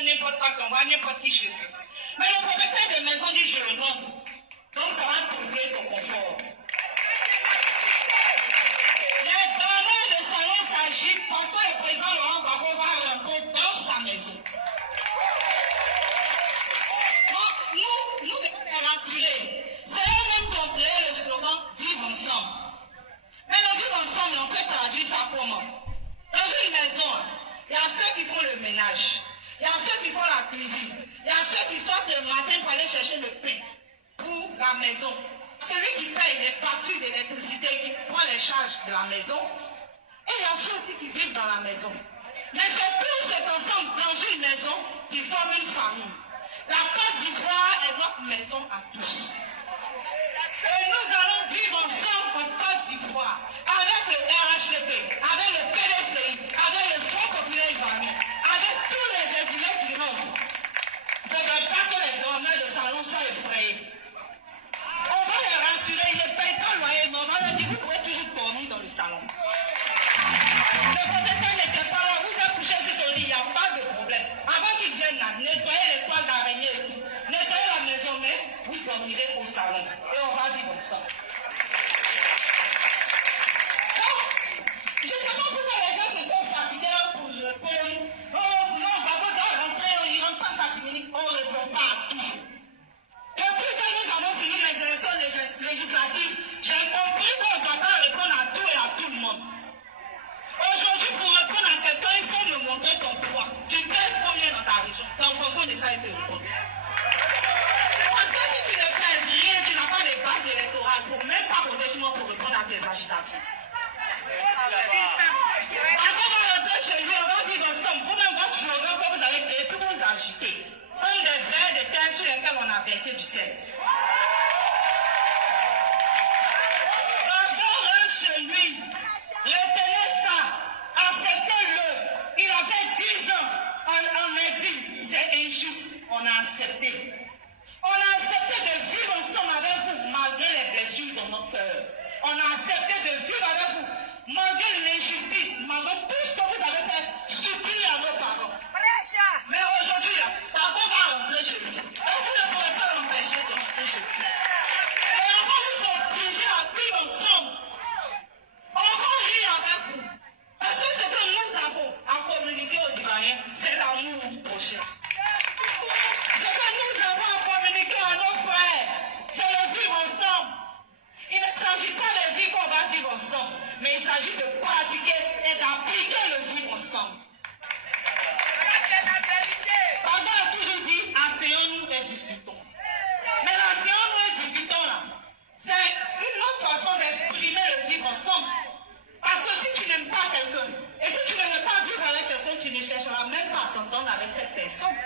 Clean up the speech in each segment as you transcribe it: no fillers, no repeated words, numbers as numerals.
faire n'importe quoi, on va n'importe qui chez lui. Mais le propriétaire de maison dit je le vends. Donc ça va troubler ton confort. Les dormeurs de salon s'agitent parce que le président Laurent Gbagbo va rentrer dans sa maison. Donc nous devons les rassurer. C'est eux-mêmes qui ont créé le slogan Vivre ensemble. Mais le vivre ensemble, on peut traduire ça comment? Dans une maison, il y a ceux qui font le ménage, il y a ceux qui font la cuisine, il y a ceux qui sortent le matin pour aller chercher le pain pour la maison. Celui qui paye les factures d'électricité, qui prend les charges de la maison, et il y a ceux aussi qui vivent dans la maison. Mais c'est tous cet ensemble dans une maison qui forment une famille. La Côte d'Ivoire est notre maison à tous. Et nous allons vivre ensemble en Côte d'Ivoire, avec le RHDP, avec le PDCI, avec le Front populaire ivoirien, avec tous les exilés qui rentrent. Il ne faudrait pas que les dormeurs de salon soient effrayés. On va les rassurer, ils ne payent pas le loyer, mais on va leur dire vous pouvez toujours dormir dans le salon. Le propriétaire n'était pas là, vous avez couché sur son lit, il n'y a pas de problème. Avant qu'il vienne là, nettoyez les toiles d'araignée et tout. Nettoyez la maison, mais vous dormirez au salon. Et on va vivre ensemble. Donc, je ne sais pas pourquoi les gens se sont fatigués pour répondre. Oh non, Babo doit rentrer, il ne rentre pas en 4 minutes, on ne répond pas à tout. Depuis que nous avons fini les élections législatives, j'ai compris qu'on ne doit pas répondre à tout et à tout le monde. Aujourd'hui, pour répondre à quelqu'un, il faut me montrer ton poids. Tu pèses combien dans ta région? C'est en fonction de ça et de répondre. Parce que si tu ne pèses rien, tu n'as pas de base électorale pour même pas voter sur moi pour répondre à tes agitations. Avant de rentrer chez lui, on va vivre ensemble. Vous-même, votre slogan que vous avez créé, puis vous agitez. Comme des vers de terre sur lesquels on a versé du sel. D'abord, rentre chez lui. Retenez ça. Acceptez-le. Il a fait 10 ans en exil. C'est injuste. On a accepté. On a accepté de vivre ensemble avec vous malgré les blessures dans notre cœur. On a accepté de vivre avec vous malgré l'injustice, malgré tout ce que vous avez fait souffrir à nos parents. Mais aujourd'hui, Babo va rentrer chez lui. Et vous ne pourrez pas l'empêcher de rentrer chez lui. Et on va nous obliger à vivre ensemble. On va rire avec vous. Parce que ce que nous avons à communiquer aux Ivoiriens, c'est l'amour du prochain. Ce que nous avons à communiquer à nos frères, c'est le vivre ensemble. Il ne s'agit pas de dire qu'on va vivre ensemble, mais il s'agit de pratiquer et d'appliquer le vivre ensemble. Pardon a toujours dit, asseyons-nous et discutons. Mais l'asseyons-nous et discutons là, c'est une autre façon d'exprimer le vivre ensemble. Parce que si tu n'aimes pas quelqu'un, et si tu ne veux pas vivre avec quelqu'un, tu ne chercheras même pas à t'entendre avec cette personne.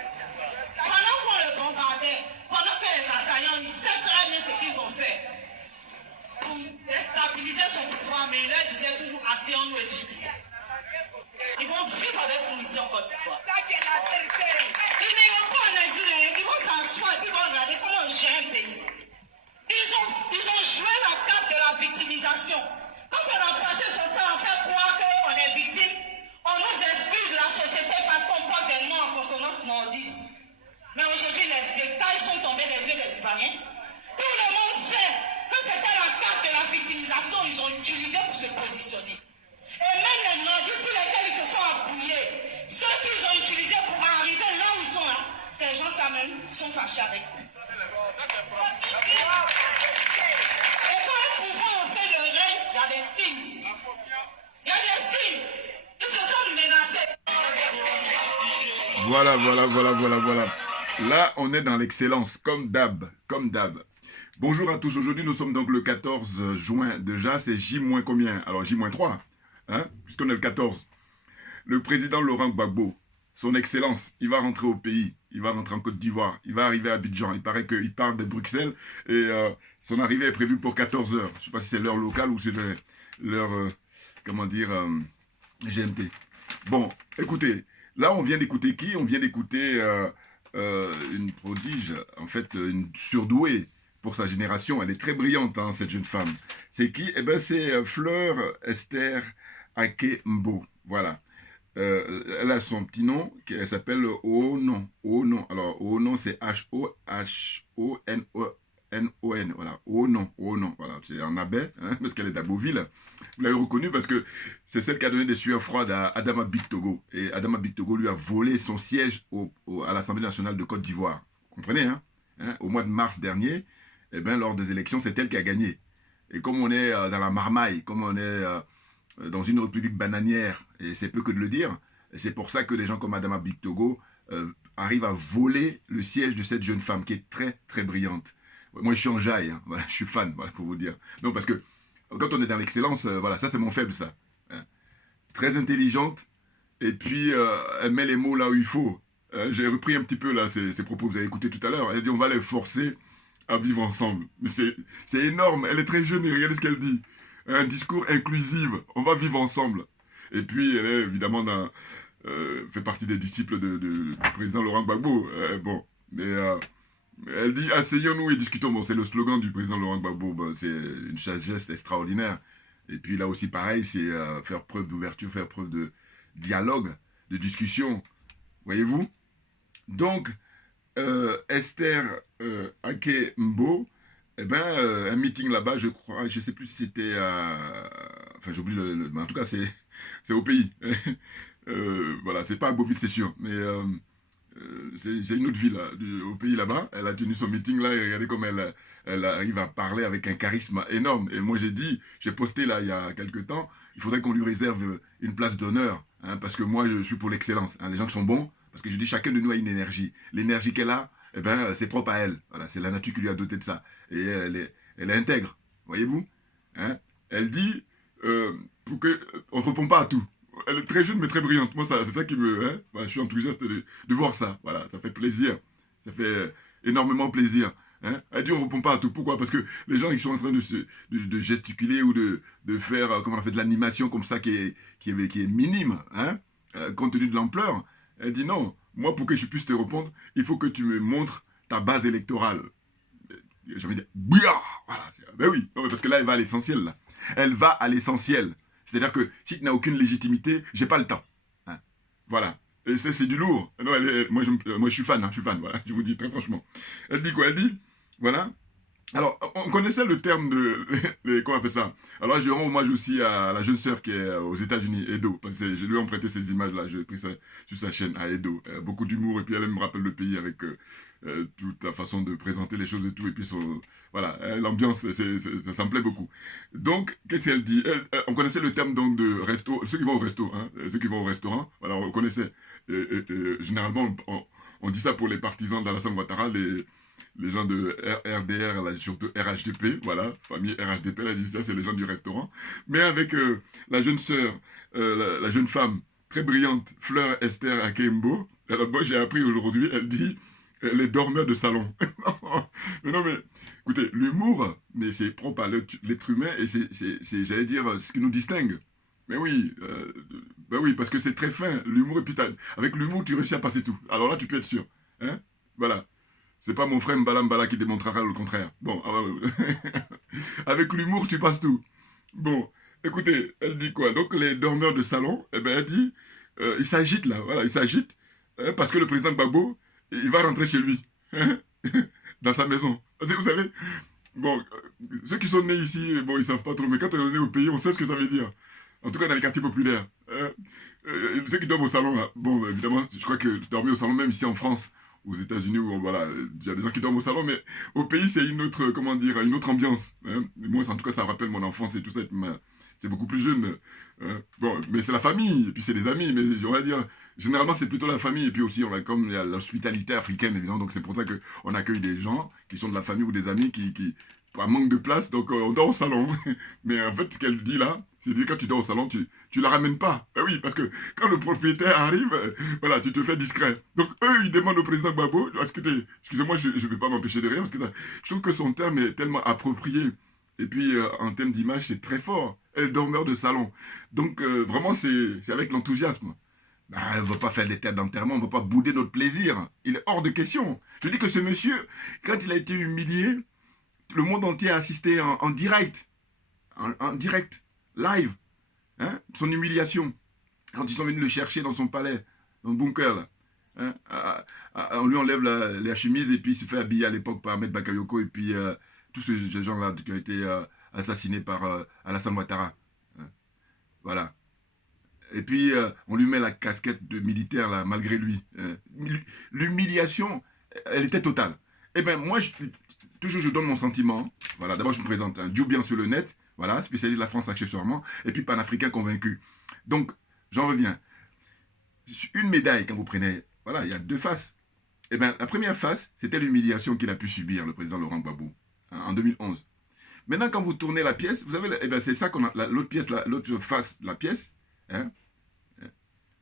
Pendant qu'on le bombardait, pendant que les assaillants, ils savent très bien ce qu'ils ont fait pour déstabiliser son pouvoir, mais il leur disait toujours asseyons-nous et discutons. Ils vont vivre avec nous ici en Côte d'Ivoire. Ils n'iront pas en exil, ils vont s'asseoir et puis ils vont regarder comment on gère un pays. Ils ont joué la carte de la victimisation. Quand on a passé son temps à faire croire qu'on est victime, on nous exclut de la société parce qu'on porte des noms en consonance nordiste. Mais aujourd'hui, les États sont tombés des yeux des Ivoiriens. Tout le monde sait que c'était la carte de la victimisation qu'ils ont utilisée pour se positionner. Et même les nordistes sur lesquels ils se sont appuyés, ceux qu'ils ont utilisés pour arriver là où ils sont là, ces gens-là même sont fâchés avec eux. Et quand un pouvoir en fait le règne, il y a des signes. Il y a des signes. Ils se sont menacés. Voilà. Là, on est dans l'excellence, comme d'hab. Bonjour à tous. Aujourd'hui, nous sommes donc le 14 juin déjà. C'est J- combien? Alors, J-3, hein, puisqu'on est le 14. Le président Laurent Gbagbo, son excellence, il va rentrer au pays. Il va rentrer en Côte d'Ivoire. Il va arriver à Abidjan. Il paraît qu'il part de Bruxelles. Et son arrivée est prévue pour 14 h. Je ne sais pas si c'est l'heure locale ou c'est l'heure, GMT. Bon, écoutez. Là, on vient d'écouter qui? On vient d'écouter une prodige, en fait, une surdouée pour sa génération. Elle est très brillante, hein, cette jeune femme. C'est qui? Eh bien, c'est Fleur Esther Akembo. Voilà. elle a son petit nom, elle s'appelle Onon. Onon. Alors, Onon, c'est H-O-H-O-N-O-N. Voilà, Onon. Onon. Voilà, c'est en abbé, hein, parce qu'elle est d'Aboville. Vous l'avez reconnue parce que c'est celle qui a donné des sueurs froides à Adama Bictogo. Et Adama Bictogo lui a volé son siège à l'Assemblée nationale de Côte d'Ivoire. Vous comprenez, hein? Au mois de mars dernier, eh ben, lors des élections, c'est elle qui a gagné. Et comme on est dans la marmaille, comme on est dans une république bananière, et c'est peu que de le dire, c'est pour ça que des gens comme Adama Bictogo arrivent à voler le siège de cette jeune femme qui est très très brillante. Moi je suis en jaille, hein, voilà, je suis fan, voilà, pour vous dire. Non, parce que quand on est dans l'excellence, voilà, ça c'est mon faible, ça. Hein. Très intelligente, et puis elle met les mots là où il faut. J'ai repris un petit peu là ses propos, vous avez écouté tout à l'heure. Elle dit on va les forcer à vivre ensemble. Mais c'est énorme, elle est très jeune et regardez ce qu'elle dit. Un discours inclusif, on va vivre ensemble. Et puis elle est évidemment fait partie des disciples du président Laurent Gbagbo. Bon, mais elle dit asseyons-nous et discutons. Bon, c'est le slogan du président Laurent Gbagbo. Bon, c'est une sagesse extraordinaire. Et puis là aussi pareil, c'est faire preuve d'ouverture, faire preuve de dialogue, de discussion. Voyez-vous? Donc, Esther Ake Mbo, eh ben, un meeting là-bas, je crois, je sais plus si c'était enfin, j'oublie mais en tout cas, c'est au pays. Voilà, c'est pas à Beauville, c'est sûr, mais c'est une autre ville, là, au pays là-bas. Elle a tenu son meeting là, et regardez comme elle arrive à parler avec un charisme énorme. Et moi, j'ai posté là, il y a quelques temps, il faudrait qu'on lui réserve une place d'honneur, hein, parce que moi, je suis pour l'excellence. Hein, les gens qui sont bons, parce que je dis, chacun de nous a une énergie. L'énergie qu'elle a, eh ben, c'est propre à elle. Voilà, c'est la nature qui lui a doté de ça. Et elle est intègre, voyez-vous, hein. Elle dit, pour que, on ne répond pas à tout. Elle est très jeune mais très brillante. Moi, c'est ça qui me... Hein, voilà, je suis enthousiaste de voir ça. Voilà, ça fait plaisir. Ça fait énormément plaisir. Hein. Elle dit on ne répond pas à tout. Pourquoi? Parce que les gens ils sont en train de gesticuler ou de faire comment on fait de l'animation comme ça qui est minime, hein, compte tenu de l'ampleur. Elle dit non, moi pour que je puisse te répondre, il faut que tu me montres ta base électorale. J'ai envie de dire, voilà, ben oui, parce que là elle va à l'essentiel. Là. Elle va à l'essentiel. C'est-à-dire que si tu n'as aucune légitimité, j'ai pas le temps. Hein. Voilà. Et ça, c'est du lourd. Non, moi, je suis fan, hein, je suis fan, voilà, je vous dis très franchement. Elle dit quoi? Elle dit, voilà. Alors, on connaissait le terme comment on appelle ça? Alors, je rends hommage aussi à la jeune sœur qui est aux États-Unis, Edo, parce que je lui ai emprunté ces images-là, j'ai pris ça sur sa chaîne à Edo. Beaucoup d'humour, et puis elle me rappelle le pays avec toute la façon de présenter les choses et tout, et puis voilà, l'ambiance, ça me plaît beaucoup. Donc, qu'est-ce qu'elle dit? On connaissait le terme donc de resto, ceux qui vont au resto, hein, ceux qui vont au restaurant, voilà, on connaissait. Généralement, on dit ça pour les partisans d'Alassane Ouattara, les gens de RDR, là, surtout RHDP, voilà, famille RHDP, elle a dit ça, c'est les gens du restaurant. Mais avec la jeune sœur, la jeune femme très brillante, Fleur Esther Akembo, alors moi j'ai appris aujourd'hui, elle dit les dormeurs de salon. mais non, mais écoutez, l'humour, mais c'est propre à l'être humain et c'est, j'allais dire, ce qui nous distingue. Mais oui, ben oui, parce que c'est très fin, l'humour, et puis avec l'humour, tu réussis à passer tout. Alors là, tu peux être sûr. Hein, voilà. C'est pas mon frère Mbala Mbala qui démontrera le contraire. Bon, avec l'humour, tu passes tout. Bon, écoutez, elle dit quoi? Donc, les dormeurs de salon, eh ben, elle dit, ils s'agitent là, voilà, ils s'agitent, hein, parce que le président Gbagbo, il va rentrer chez lui, hein, dans sa maison. Parce que vous savez, bon, ceux qui sont nés ici, bon, ils savent pas trop, mais quand on est né au pays, on sait ce que ça veut dire. En tout cas, dans les quartiers populaires. Hein. Ceux qui dorment au salon, là, bon, évidemment, je crois que dormir au salon, même ici en France, aux États-Unis, où voilà, il y a des gens qui dorment au salon, mais au pays, c'est une autre, comment dire, une autre ambiance. Hein. Moi, en tout cas, ça rappelle mon enfance et tout ça. C'est beaucoup plus jeune. Hein. Bon, mais c'est la famille, et puis c'est des amis, mais on va dire, généralement, c'est plutôt la famille, et puis aussi, comme il y a l'hospitalité africaine, évidemment, donc c'est pour ça qu'on accueille des gens qui sont de la famille ou des amis qui par manque de place, donc on dort au salon. Mais en fait, ce qu'elle dit là, c'est que quand tu dors au salon, tu la ramènes pas. Ben oui, parce que quand le propriétaire arrive, voilà, tu te fais discret. Donc eux, ils demandent au président Gbagbo, excusez-moi, je ne vais pas m'empêcher de rire, parce que je trouve que son terme est tellement approprié. Et puis, en termes d'image, c'est très fort. Elle dormeur de salon. Donc, vraiment, c'est avec l'enthousiasme. Ben, on ne va pas faire des têtes d'enterrement, on ne va pas bouder notre plaisir. Il est hors de question. Je dis que ce monsieur, quand il a été humilié, le monde entier a assisté en direct, en direct, live, hein, son humiliation. Quand ils sont venus le chercher dans son palais, dans le bunker, là, hein, on lui enlève la chemise et puis il se fait habiller à l'époque par Ahmed Bakayoko et puis tous ces gens-là qui ont été assassinés par Alassane Ouattara. Hein, voilà. Et puis, on lui met la casquette de militaire, là, malgré lui. L'humiliation, elle était totale. Eh bien, moi, toujours, je donne mon sentiment. Voilà, d'abord, je me présente. Hein, Dioubien sur le net, voilà, spécialiste de la France accessoirement, et puis panafricain convaincu. Donc, j'en reviens. Une médaille, quand vous prenez, voilà, il y a deux faces. Eh bien, la première face, c'était l'humiliation qu'il a pu subir, le président Laurent Gbagbo, hein, en 2011. Maintenant, quand vous tournez la pièce, vous avez, eh bien, c'est ça qu'on a, l'autre pièce, l'autre face de la pièce, hein,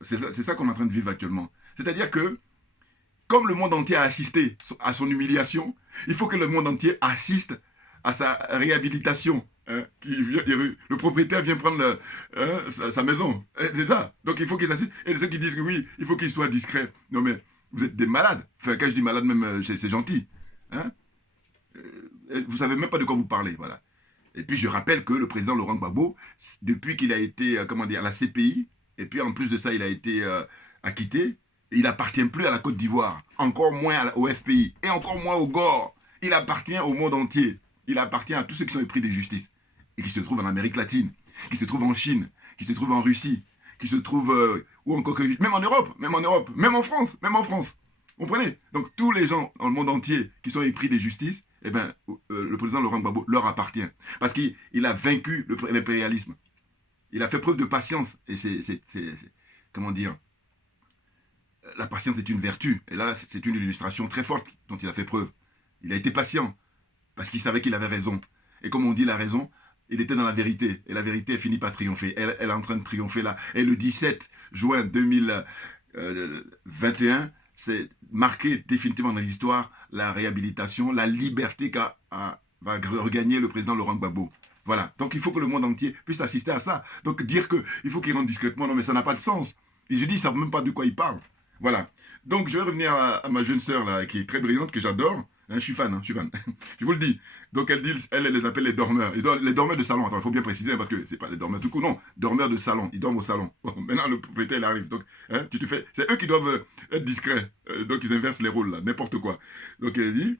c'est ça qu'on est en train de vivre actuellement. C'est-à-dire que, comme le monde entier a assisté à son humiliation, il faut que le monde entier assiste à sa réhabilitation. Hein, le propriétaire vient prendre sa maison. C'est ça. Donc il faut qu'ils assistent. Et ceux qui disent que oui, il faut qu'il soit discret. Non mais, vous êtes des malades. Enfin, quand je dis malade, même, c'est gentil. Hein, vous savez même pas de quoi vous parlez. Voilà. Et puis je rappelle que le président Laurent Gbagbo, depuis qu'il a été, comment dire, à la CPI, et puis en plus de ça, il a été acquitté, il n'appartient plus à la Côte d'Ivoire, encore moins au FPI, et encore moins au GOR. Il appartient au monde entier. Il appartient à tous ceux qui sont épris de justice, et qui se trouvent en Amérique latine, qui se trouvent en Chine, qui se trouvent en Russie, qui se trouvent, ou encore même en Europe, même en France. Vous comprenez? Donc tous les gens dans le monde entier qui sont épris de justice, eh ben, le président Laurent Gbagbo leur appartient. Parce qu'il a vaincu l'impérialisme. Il a fait preuve de patience. Et comment dire, la patience est une vertu. Et là, c'est une illustration très forte dont il a fait preuve. Il a été patient parce qu'il savait qu'il avait raison. Et comme on dit la raison, il était dans la vérité. Et la vérité finit par triompher. Elle est en train de triompher là. Et le 17 juin 2021, c'est marqué définitivement dans l'histoire la réhabilitation, la liberté va regagner le président Laurent Gbagbo. Voilà. Donc il faut que le monde entier puisse assister à ça. Donc dire qu'il faut qu'il rentre discrètement, non mais ça n'a pas de sens. Et je dis, ils ne savent même pas de quoi ils parlent. Voilà. Donc je vais revenir à ma jeune sœur là, qui est très brillante, que j'adore. Hein, je suis fan. Je vous le dis. Donc elle les appelle les dormeurs. Les dormeurs de salon. Attends, il faut bien préciser parce que c'est pas les dormeurs tout court, non. Dormeurs de salon. Ils dorment au salon. Bon, maintenant le propriétaire il arrive. Donc hein, c'est eux qui doivent être discrets. Donc ils inversent les rôles là, n'importe quoi. Donc elle dit.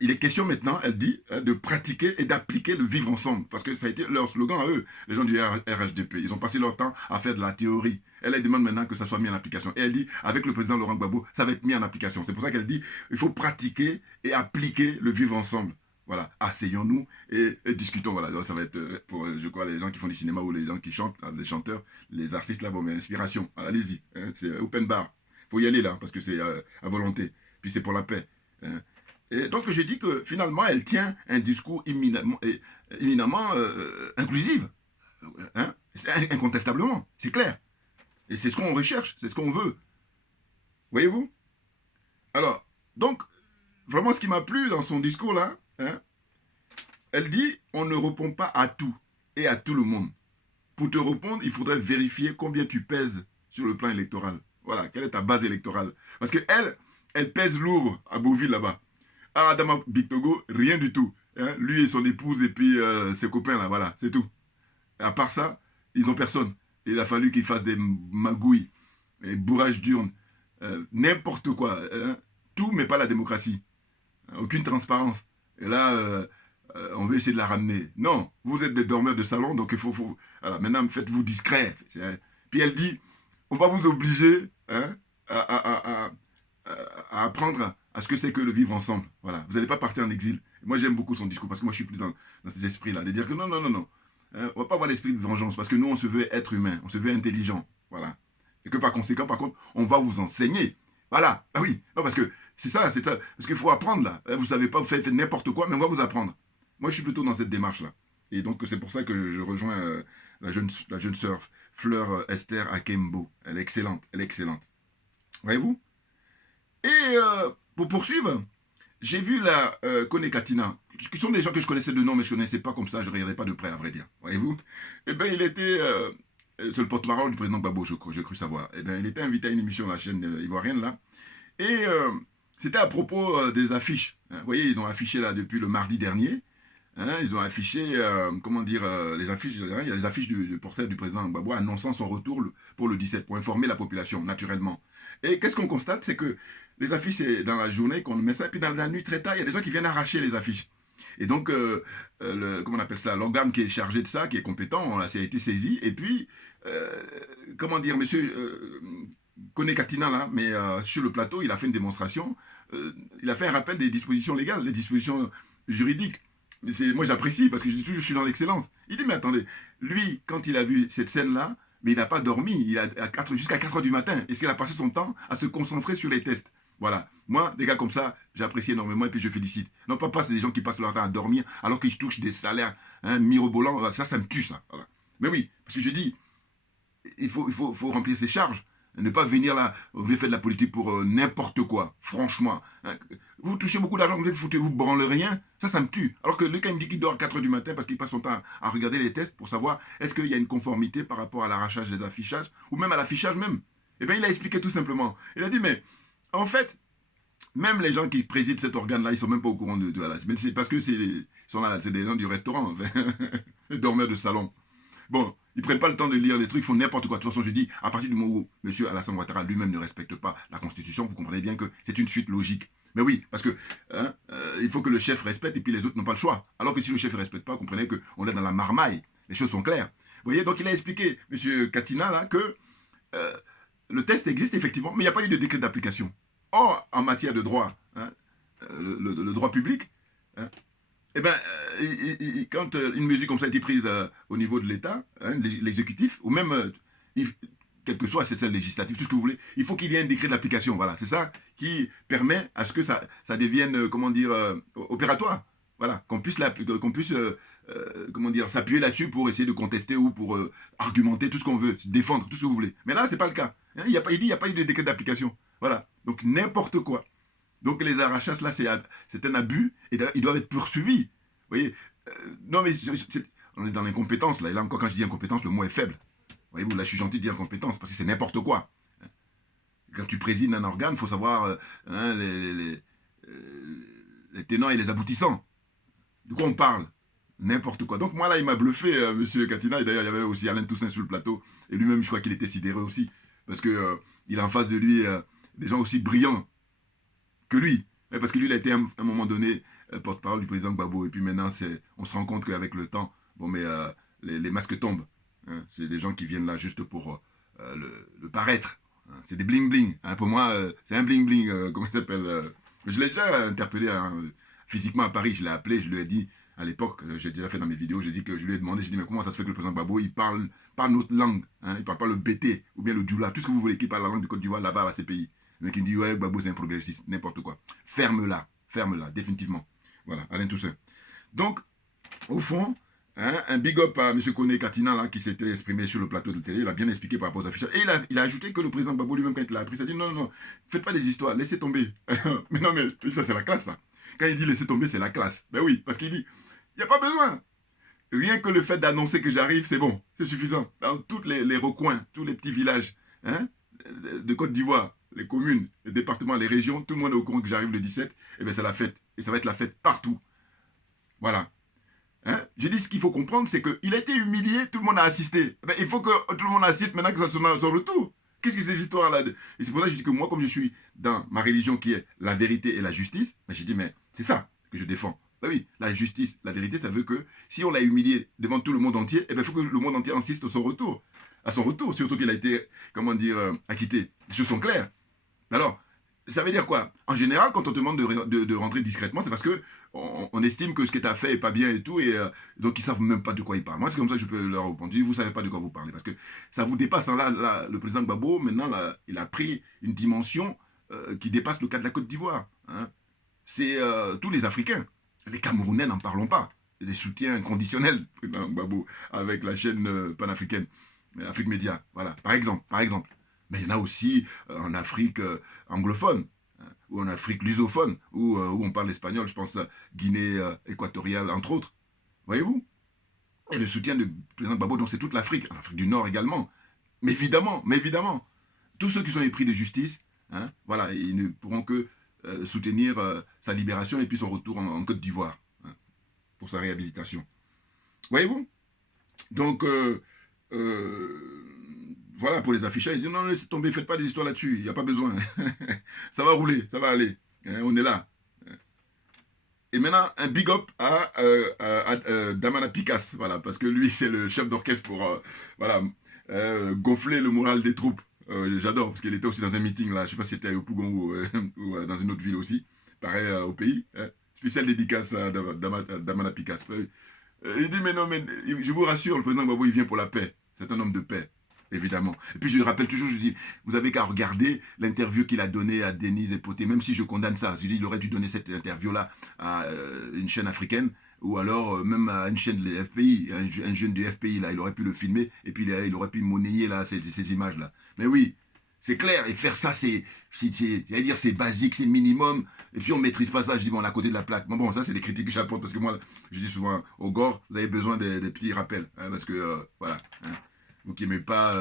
Il est question maintenant, elle dit, de pratiquer et d'appliquer le vivre ensemble. Parce que ça a été leur slogan à eux, les gens du RHDP. Ils ont passé leur temps à faire de la théorie. Elle demande maintenant que ça soit mis en application. Et elle dit, avec le président Laurent Gbagbo, ça va être mis en application. C'est pour ça qu'elle dit, il faut pratiquer et appliquer le vivre ensemble. Voilà, asseyons-nous et discutons. Voilà, donc ça va être pour, je crois, les gens qui font du cinéma ou les gens qui chantent, les chanteurs, les artistes là, bon, mais inspiration. Allez-y, hein, c'est open bar. Il faut y aller là, parce que c'est à volonté. Puis c'est pour la paix. Hein. Et donc je dis que finalement elle tient un discours éminemment inclusif, hein? Incontestablement, c'est clair. Et c'est ce qu'on recherche, c'est ce qu'on veut. Voyez-vous? Alors, donc, vraiment ce qui m'a plu dans son discours là, hein, elle dit on ne répond pas à tout et à tout le monde. Pour te répondre, il faudrait vérifier combien tu pèses sur le plan électoral. Voilà, quelle est ta base électorale. Parce qu'elle, elle pèse lourd à Beauville là-bas. À Adama Bictogo, rien du tout. Hein? Lui et son épouse et puis ses copains là, voilà, c'est tout. Et à part ça, ils n'ont personne. Il a fallu qu'ils fassent des magouilles, des bourrages d'urnes, n'importe quoi. Hein? Tout, mais pas la démocratie. Aucune transparence. Et là, on veut essayer de la ramener. Non, vous êtes des dormeurs de salon, donc il faut voilà, maintenant, faites-vous discret. Puis elle dit, on va vous obliger hein, à apprendre à ce que c'est que le vivre ensemble. Voilà. Vous n'allez pas partir en exil. Moi, j'aime beaucoup son discours parce que moi, je suis plus dans cet esprit-là. De dire que non. On ne va pas avoir l'esprit de vengeance parce que nous, on se veut être humain. On se veut intelligent. Voilà. Et que par conséquent, par contre, on va vous enseigner. Voilà. Ah oui. Non, parce que c'est ça. Parce qu'il faut apprendre là. Vous ne savez pas, vous faites n'importe quoi, mais on va vous apprendre. Moi, je suis plutôt dans cette démarche-là. Et donc, c'est pour ça que je rejoins la jeune sœur Fleur Esther Akembo. Elle est excellente. Voyez-vous? Et pour poursuivre, j'ai vu la Kone Katina, qui sont des gens que je connaissais de nom, mais je ne connaissais pas comme ça, je ne regardais pas de près, à vrai dire. Voyez-vous? Eh bien, il était, c'est le porte-parole du président Gbagbo, je cru savoir. Eh bien, il était invité à une émission à la chaîne ivoirienne, là. Et c'était à propos des affiches. Hein. Vous voyez, ils ont affiché, là, depuis le mardi dernier, hein, ils ont affiché, comment dire, les affiches, il y a les affiches du portrait du président Gbagbo annonçant son retour pour le 17, pour informer la population, naturellement. Et qu'est-ce qu'on constate, c'est que les affiches, c'est dans la journée qu'on met ça, et puis dans la nuit très tard, il y a des gens qui viennent arracher les affiches. Et donc, comment on appelle ça, l'organe qui est chargé de ça, qui est compétent, ça a été saisi, et puis, comment dire, monsieur Kone Katina, là, mais sur le plateau, il a fait une démonstration, il a fait un rappel des dispositions légales, des dispositions juridiques. Moi, j'apprécie, parce que je suis dans l'excellence. Il dit, mais attendez, lui, quand il a vu cette scène-là, mais il n'a pas dormi, jusqu'à 4 heures du matin. Est-ce qu'il a passé son temps à se concentrer sur les tests? Voilà. Moi, des gars comme ça, j'apprécie énormément et puis je félicite. Non, pas c'est des gens qui passent leur temps à dormir alors qu'ils touchent des salaires mirobolants. Ça me tue, ça. Voilà. Mais oui, parce que je dis, il faut remplir ses charges. Ne pas venir là, vous faire de la politique pour n'importe quoi, franchement. Hein. Vous touchez beaucoup d'argent, vous branlez rien, ça me tue. Alors que le gars me dit qu'il dort à 4 heures du matin parce qu'il passe son temps à regarder les tests pour savoir est-ce qu'il y a une conformité par rapport à l'arrachage des affichages, ou même à l'affichage même. Eh bien, il a expliqué tout simplement. Il a dit, mais en fait, même les gens qui président cet organe-là, ils sont même pas au courant de voilà. C'est parce que c'est des gens du restaurant, les dormeurs de salon. Bon, ils prennent pas le temps de lire les trucs, ils font n'importe quoi. De toute façon, je dis, à partir du moment où M. Alassane Ouattara lui-même ne respecte pas la Constitution, vous comprenez bien que c'est une suite logique. Mais oui, parce que il faut que le chef respecte et puis les autres n'ont pas le choix. Alors que si le chef ne respecte pas, vous comprenez qu'on est dans la marmaille. Les choses sont claires. Vous voyez, donc il a expliqué, M. Katina, là, que le test existe effectivement, mais il n'y a pas eu de décret d'application. Or, en matière de droit, hein, le droit public, hein, eh ben, quand une mesure comme ça a été prise au niveau de l'État, hein, l'exécutif, ou même, quel que soit, c'est celle législative, tout ce que vous voulez, il faut qu'il y ait un décret d'application. Voilà, c'est ça qui permet à ce que ça devienne, comment dire, opératoire. Voilà, qu'on puisse, comment dire, s'appuyer là-dessus pour essayer de contester ou pour argumenter tout ce qu'on veut, défendre tout ce que vous voulez. Mais là, c'est pas le cas. Hein, il dit qu'il n'y a pas eu de décret d'application. Voilà, donc n'importe quoi. Donc les arrachages, là, c'est un abus et ils doivent être poursuivis. Vous voyez, non, mais on est dans l'incompétence, là. Et là encore, quand je dis incompétence, le mot est faible. Voyez-vous, là, je suis gentil de dire incompétence parce que c'est n'importe quoi. Quand tu présides un organe, il faut savoir hein, les tenants et les aboutissants. De quoi on parle? N'importe quoi. Donc moi, là, il m'a bluffé, monsieur Katina. Et d'ailleurs, il y avait aussi Alain Toussaint sur le plateau. Et lui-même, je crois qu'il était sidéré aussi. Parce que il a en face de lui des gens aussi brillants que lui. Parce que lui, il a été à un moment donné porte-parole du président Gbagbo. Et puis maintenant, on se rend compte qu'avec le temps, bon, mais les masques tombent. Hein. C'est des gens qui viennent là juste pour le paraître. Hein. C'est des bling-bling. Hein. Pour moi, c'est un bling-bling. Comment il s'appelle je l'ai déjà interpellé physiquement à Paris. Je l'ai appelé, je lui ai dit, à l'époque, j'ai déjà fait dans mes vidéos, je lui ai demandé, j'ai dit, mais comment ça se fait que le président Gbagbo, il parle pas notre langue, hein, il parle pas le BT, ou bien le Djoula, tout ce que vous voulez, qu'il parle la langue du Côte d'Ivoire là-bas à la CPI. Le mec, il me dit, ouais, Gbagbo, c'est un progressiste, n'importe quoi. Ferme-la, définitivement. Voilà, Alain Toussaint. Donc, au fond, hein, un big up à M. Kone Katina, là, qui s'était exprimé sur le plateau de télé, il a bien expliqué par rapport aux affiches. Et il a ajouté que le président Gbagbo lui-même, quand il l'a appris, il a dit, non, faites pas des histoires, laissez tomber. Mais non, mais ça, c'est la classe, ça. Quand il dit laisser tomber, c'est la classe. Ben oui, parce qu'il dit, il n'y a pas besoin. Rien que le fait d'annoncer que j'arrive, c'est bon, c'est suffisant. Dans tous les recoins, tous les petits villages hein, de Côte d'Ivoire, les communes, les départements, les régions, tout le monde est au courant que j'arrive le 17, et bien c'est la fête. Et ça va être la fête partout. Voilà. Hein? J'ai dit ce qu'il faut comprendre, c'est qu'il a été humilié, tout le monde a assisté. Ben, il faut que tout le monde assiste maintenant que ça soit son retour. Qu'est-ce que c'est ces histoires-là Et c'est pour ça que je dis que moi, comme je suis dans ma religion qui est la vérité et la justice, ben j'ai dit, mais c'est ça que je défends. Ben oui, la justice, la vérité, ça veut que si on l'a humilié devant tout le monde entier, eh ben, il faut que le monde entier insiste à son retour, surtout qu'il a été, comment dire, acquitté. Les choses sont claires. Alors, ça veut dire quoi? En général, quand on te demande de rentrer discrètement, c'est parce que on estime que ce que tu as fait est pas bien et tout, et donc ils savent même pas de quoi ils parlent. Moi, c'est comme ça que je peux leur répondre. Vous savez pas de quoi vous parlez, parce que ça vous dépasse. Hein. Là, le président Gbagbo, maintenant, là, il a pris une dimension qui dépasse le cas de la Côte d'Ivoire. Hein. C'est tous les Africains. Les Camerounais, n'en parlons pas. Des soutiens conditionnels, président Gbagbo, avec la chaîne panafricaine, Afrique Média. Voilà, par exemple. Mais il y en a aussi en Afrique anglophone, hein, ou en Afrique lusophone, où on parle espagnol, je pense à Guinée équatoriale, entre autres. Voyez-vous? Et le soutien du président Gbagbo, donc c'est toute l'Afrique, en Afrique du Nord également. Mais évidemment, tous ceux qui sont épris de justice, hein, voilà, ils ne pourront que soutenir sa libération et puis son retour en Côte d'Ivoire. Hein. pour sa réhabilitation. Voyez-vous? Donc, voilà, pour les affichages, il dit non, laissez tomber, faites pas des histoires là-dessus, il n'y a pas besoin. Ça va rouler, ça va aller. On est là. Et maintenant, un big up à Damana Picasse, voilà, parce que lui, c'est le chef d'orchestre pour voilà, gonfler le moral des troupes. J'adore, parce qu'il était aussi dans un meeting, là, je ne sais pas si c'était au Pougon ou dans une autre ville aussi, pareil au pays. Spécial dédicace à Damana Picasse. Il dit, mais non, mais je vous rassure, le président Gbagbo, il vient pour la paix. C'est un homme de paix, évidemment. Et puis je le rappelle toujours, je dis, vous avez qu'à regarder l'interview qu'il a donnée à Denise Epoté, même si je condamne ça. Je dis, il aurait dû donner cette interview-là à une chaîne africaine, ou alors même à une chaîne de FPI, un jeune du FPI, là, il aurait pu le filmer, et puis il aurait pu monnayer là, ces images-là. Mais oui, c'est clair, et faire ça, j'allais dire, c'est basique, c'est minimum, et puis on ne maîtrise pas ça, je dis, bon, on est à côté de la plaque. Bon, ça, c'est des critiques que j'apporte, parce que moi, je dis souvent, au gore, vous avez besoin des petits rappels, hein, parce que, voilà, hein, vous qui n'aimez pas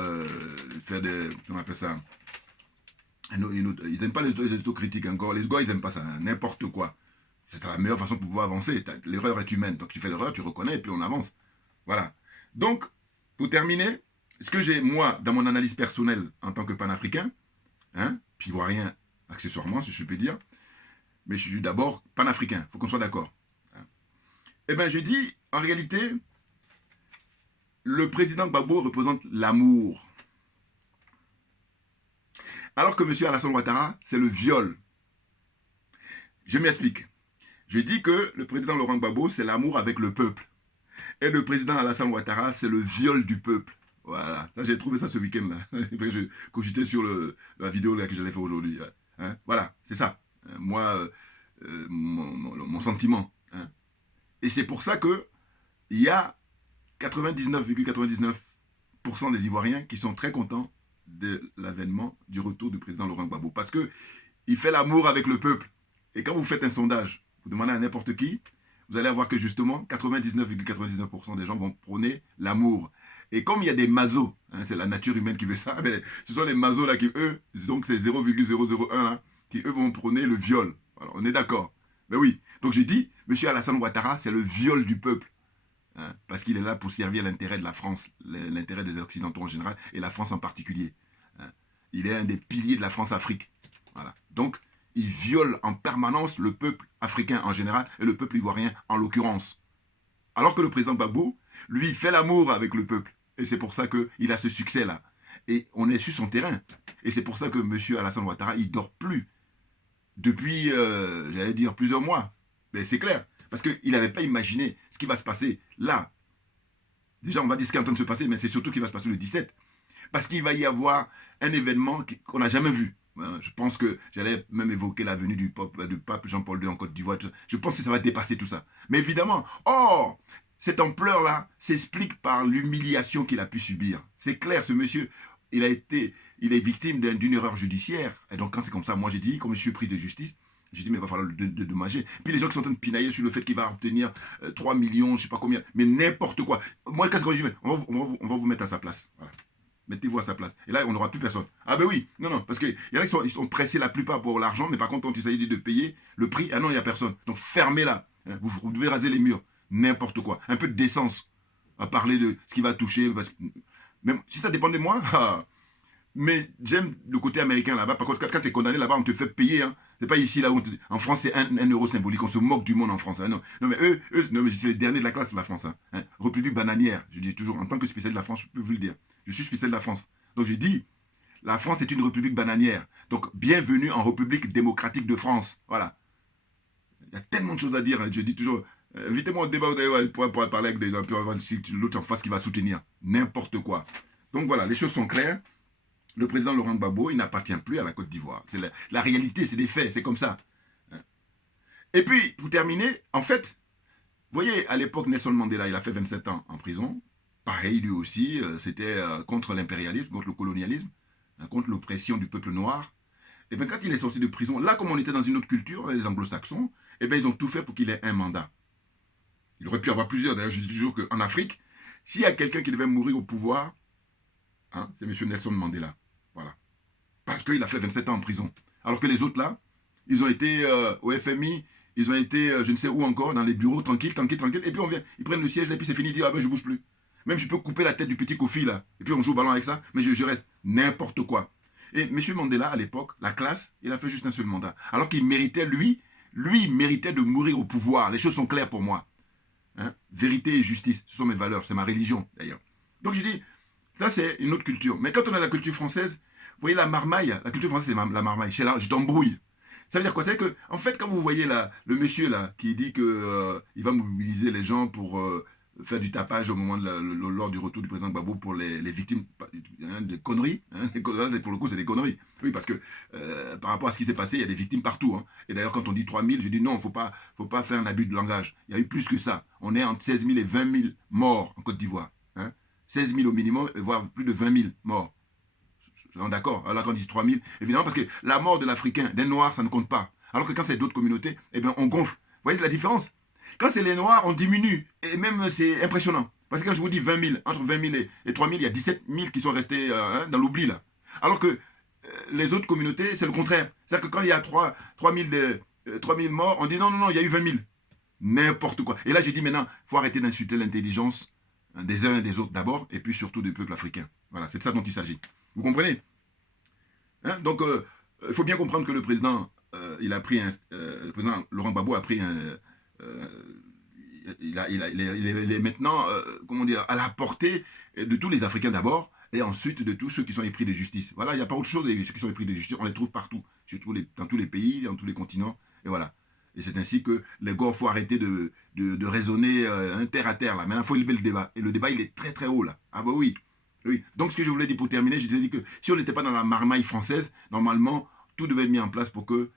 faire des, comment on appelle ça, ils n'aiment pas les autocritiques encore, les gars, ils n'aiment pas ça, hein, n'importe quoi. C'est la meilleure façon pour pouvoir avancer, l'erreur est humaine, donc tu fais l'erreur, tu reconnais, et puis on avance. Voilà. Donc, pour terminer, ce que j'ai, moi, dans mon analyse personnelle, en tant que panafricain, hein, puis ivoirien accessoirement, si je peux dire, mais je suis d'abord panafricain, il faut qu'on soit d'accord. Hein. Eh bien, je dis, en réalité, le président Gbagbo représente l'amour. Alors que M. Alassane Ouattara, c'est le viol. Je m'explique. Je dis que le président Laurent Gbagbo, c'est l'amour avec le peuple. Et le président Alassane Ouattara, c'est le viol du peuple. Voilà, ça j'ai trouvé ça ce week-end là. Quand j'étais sur la vidéo là, que j'allais faire aujourd'hui. Hein. Voilà, c'est ça. Moi, mon sentiment. Hein. Et c'est pour ça que il y a 99,99% des Ivoiriens qui sont très contents de l'avènement du retour du président Laurent Gbagbo. Parce qu'il fait l'amour avec le peuple. Et quand vous faites un sondage, vous demandez à n'importe qui, vous allez voir que justement, 99,99% des gens vont prôner l'amour. Et comme il y a des masos, hein, c'est la nature humaine qui veut ça, mais ce sont les masos là qui, eux, donc c'est 0,001 là, qui eux vont prôner le viol. Alors, on est d'accord. Mais oui, donc j'ai dit, M. Alassane Ouattara, c'est le viol du peuple. Hein, parce qu'il est là pour servir l'intérêt de la France, l'intérêt des Occidentaux en général, et la France en particulier. Hein. Il est un des piliers de la France-Afrique. Voilà. Donc, il viole en permanence le peuple africain en général, et le peuple ivoirien en l'occurrence. Alors que le président Gbagbo, lui, fait l'amour avec le peuple. Et c'est pour ça qu'il a ce succès-là. Et on est sur son terrain. Et c'est pour ça que M. Alassane Ouattara, il ne dort plus. Depuis, j'allais dire, plusieurs mois. Mais c'est clair. Parce qu'il n'avait pas imaginé ce qui va se passer là. Déjà, on va dire ce qui est en train de se passer, mais c'est surtout ce qui va se passer le 17. Parce qu'il va y avoir un événement qu'on n'a jamais vu. Je pense que j'allais même évoquer la venue du pape Jean-Paul II en Côte d'Ivoire. Je pense que ça va dépasser tout ça. Mais évidemment, cette ampleur-là s'explique par l'humiliation qu'il a pu subir. C'est clair, ce monsieur, il est victime d'une erreur judiciaire. Et donc, quand c'est comme ça, moi j'ai dit, comme je suis pris de justice, j'ai dit, mais il va falloir le dédommager. Puis les gens qui sont en train de pinailler sur le fait qu'il va obtenir 3 millions, je ne sais pas combien, mais n'importe quoi. Moi, qu'est-ce que je dis? On va vous mettre à sa place. Voilà. Mettez-vous à sa place. Et là, on n'aura plus personne. Ah ben oui, non, parce qu'il y en a qui sont pressés la plupart pour l'argent, mais par contre, quand il s'agit de payer le prix, ah non, il n'y a personne. Donc fermez-la. Hein, vous devez raser les murs. N'importe quoi. Un peu de décence à parler de ce qui va toucher. Même si ça dépend de moi, mais j'aime le côté américain là-bas. Par contre, quand tu es condamné là-bas, on te fait payer. Hein. C'est pas ici là où en France c'est 1 euro symbolique. On se moque du monde en France. Hein. Non, mais eux, non, mais c'est les derniers de la classe, la France. Hein. République bananière. Je dis toujours, en tant que spécialiste de la France, je peux vous le dire. Je suis spécialiste de la France. Donc j'ai dit, la France est une république bananière. Donc bienvenue en République démocratique de France. Voilà. Il y a tellement de choses à dire. Hein. Je dis toujours, invitez-moi au débat pour parler avec des gens, puis l'autre en face qui va soutenir. N'importe quoi. Donc voilà, les choses sont claires. Le président Laurent Gbagbo, il n'appartient plus à la Côte d'Ivoire. C'est la réalité, c'est des faits, c'est comme ça. Et puis, pour terminer, en fait, vous voyez, à l'époque, Nelson Mandela, il a fait 27 ans en prison. Pareil, lui aussi, c'était contre l'impérialisme, contre le colonialisme, contre l'oppression du peuple noir. Et bien, quand il est sorti de prison, là, comme on était dans une autre culture, les anglo-saxons, eh bien, ils ont tout fait pour qu'il ait un mandat. Il aurait pu avoir plusieurs. D'ailleurs, je dis toujours qu'en Afrique, s'il y a quelqu'un qui devait mourir au pouvoir, hein, c'est M. Nelson Mandela. Voilà. Parce qu'il a fait 27 ans en prison. Alors que les autres, là, ils ont été au FMI, ils ont été, je ne sais où encore, dans les bureaux, tranquille, tranquille, tranquille, et puis on vient, ils prennent le siège, là, et puis c'est fini, ils disent, ah ben je bouge plus. Même je peux couper la tête du petit Kofi, là, et puis on joue au ballon avec ça, mais je reste n'importe quoi. Et M. Mandela, à l'époque, la classe, il a fait juste un seul mandat. Alors qu'il méritait, lui, il méritait de mourir au pouvoir. Les choses sont claires pour moi. Hein? Vérité et justice, ce sont mes valeurs, c'est ma religion, d'ailleurs. Donc je dis, ça c'est une autre culture. Mais quand on a la culture française, vous voyez la marmaille, la culture française c'est la marmaille, je t'embrouille. Ça veut dire quoi? Ça veut dire que, en fait, quand vous voyez là, le monsieur là, qui dit que il va mobiliser les gens pour faire du tapage au moment lors du retour du président Gbagbo pour les victimes des conneries, hein, pour le coup c'est des conneries. Oui, parce que par rapport à ce qui s'est passé, il y a des victimes partout. Hein. Et d'ailleurs, quand on dit 3000, je dis non, faut pas faire un abus de langage. Il y a eu plus que ça. On est entre 16 000 et 20 000 morts en Côte d'Ivoire. Hein. 16 000 au minimum, voire plus de 20 000 morts. D'accord, alors quand on dit 3 000, évidemment, parce que la mort de l'Africain, des Noirs, ça ne compte pas. Alors que quand c'est d'autres communautés, eh bien, on gonfle. Vous voyez la différence? Quand c'est les Noirs, on diminue. Et même, c'est impressionnant. Parce que quand je vous dis 20 000, entre 20 000 et 3 000, il y a 17 000 qui sont restés dans l'oubli, là. Alors que les autres communautés, c'est le contraire. C'est-à-dire que quand il y a 3 000 morts, on dit non, non, non, il y a eu 20 000. N'importe quoi. Et là, j'ai dit maintenant, il faut arrêter d'insulter l'intelligence des uns et des autres d'abord, et puis surtout des peuples africains. Voilà, c'est de ça dont il s'agit. Vous comprenez? Hein? Donc, il faut bien comprendre que le président, le président Laurent Gbagbo a pris il est maintenant, comment dire, à la portée de tous les Africains d'abord, et ensuite de tous ceux qui sont épris de justice. Voilà, il n'y a pas autre chose, ceux qui sont épris de justice, on les trouve partout, dans tous les pays, dans tous les continents, et voilà. Et c'est ainsi que les gars, il faut arrêter de raisonner terre à terre, là. Maintenant, il faut élever le débat. Et le débat, il est très très haut, là. Ah bah oui. Oui. Donc, ce que je voulais dire pour terminer, je disais que si on n'était pas dans la marmaille française, normalement, tout devait être mis en place pour que,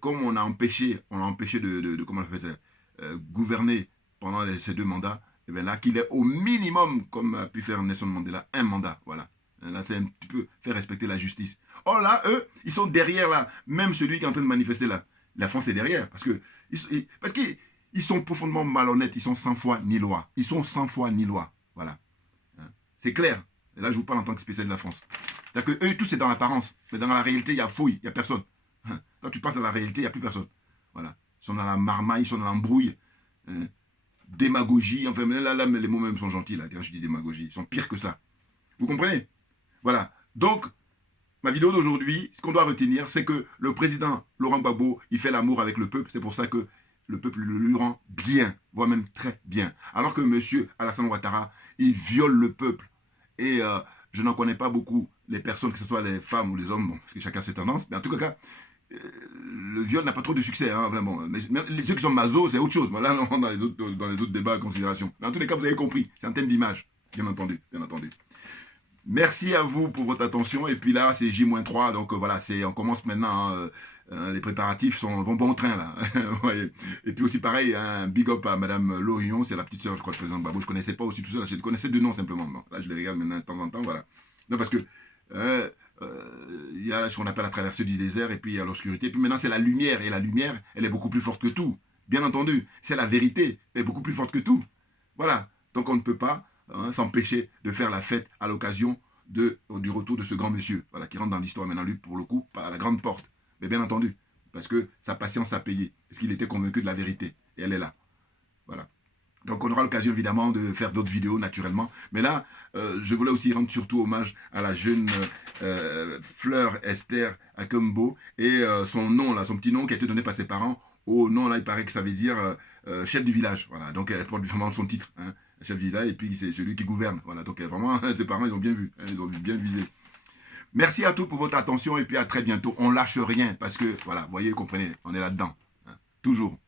comme on a empêché de comment on appelle ça, gouverner pendant ces 2 mandats, et bien là, qu'il ait au minimum, comme a pu faire Nelson Mandela, un mandat. Voilà. Là, c'est un petit peu faire respecter la justice. Or là, eux, ils sont derrière, là. Même celui qui est en train de manifester, là. La France est derrière. Parce qu'ils sont profondément malhonnêtes. Ils sont sans foi ni loi. Ils sont sans foi ni loi. Voilà. C'est clair. Et là, je vous parle en tant que spécialiste de la France. C'est-à-dire qu'eux, tout c'est dans l'apparence. Mais dans la réalité, il y a fouille, il n'y a personne. Quand tu passes dans la réalité, il n'y a plus personne. Voilà. Ils sont dans la marmaille, ils sont dans l'embrouille. Démagogie. Enfin, là, les mots même sont gentils, là, quand je dis démagogie. Ils sont pires que ça. Vous comprenez? Voilà. Donc, ma vidéo d'aujourd'hui, ce qu'on doit retenir, c'est que le président Laurent Gbagbo, il fait l'amour avec le peuple. C'est pour ça que le peuple lui rend bien, voire même très bien. Alors que M. Alassane Ouattara, il viole le peuple. Et je n'en connais pas beaucoup les personnes, que ce soit les femmes ou les hommes, bon, parce que chacun a ses tendances. Mais en tout cas, le viol n'a pas trop de succès. Hein, vraiment. Mais ceux qui sont masos, c'est autre chose. Là, non, dans les autres débats à considération. Mais en tous les cas, vous avez compris. C'est un thème d'image, bien entendu. Bien entendu. Merci à vous pour votre attention. Et puis là, c'est J-3. Donc voilà, on commence maintenant. Les préparatifs vont bon train là. Et puis aussi pareil, un big up à Madame Lorion, c'est la petite sœur, je crois, du président Gbagbo. Je ne connaissais pas aussi tout ça, je connaissais 2 noms simplement. Bon, là, je les regarde maintenant de temps en temps, voilà. Non, parce que il y a ce qu'on appelle la traversée du désert, et puis il y a l'obscurité. Et puis maintenant, c'est la lumière, et la lumière, elle est beaucoup plus forte que tout. Bien entendu, c'est la vérité, elle est beaucoup plus forte que tout. Voilà. Donc on ne peut pas s'empêcher de faire la fête à l'occasion du retour de ce grand monsieur, voilà, qui rentre dans l'histoire maintenant, lui, pour le coup, par la grande porte. Mais bien entendu, parce que sa patience a payé, parce qu'il était convaincu de la vérité, et elle est là. Voilà. Donc on aura l'occasion évidemment de faire d'autres vidéos naturellement. Mais là, je voulais aussi rendre surtout hommage à la jeune Fleur Esther Akombo, et son nom, là, son petit nom qui a été donné par ses parents. Au nom, là, il paraît que ça veut dire chef du village. Voilà. Donc elle porte vraiment son titre, hein, chef du village, et puis c'est celui qui gouverne. Voilà. Donc vraiment, ses parents, ils ont bien vu, hein, ils ont bien visé. Merci à tous pour votre attention et puis à très bientôt. On lâche rien parce que, voilà, vous voyez, comprenez, on est là-dedans. Hein, toujours.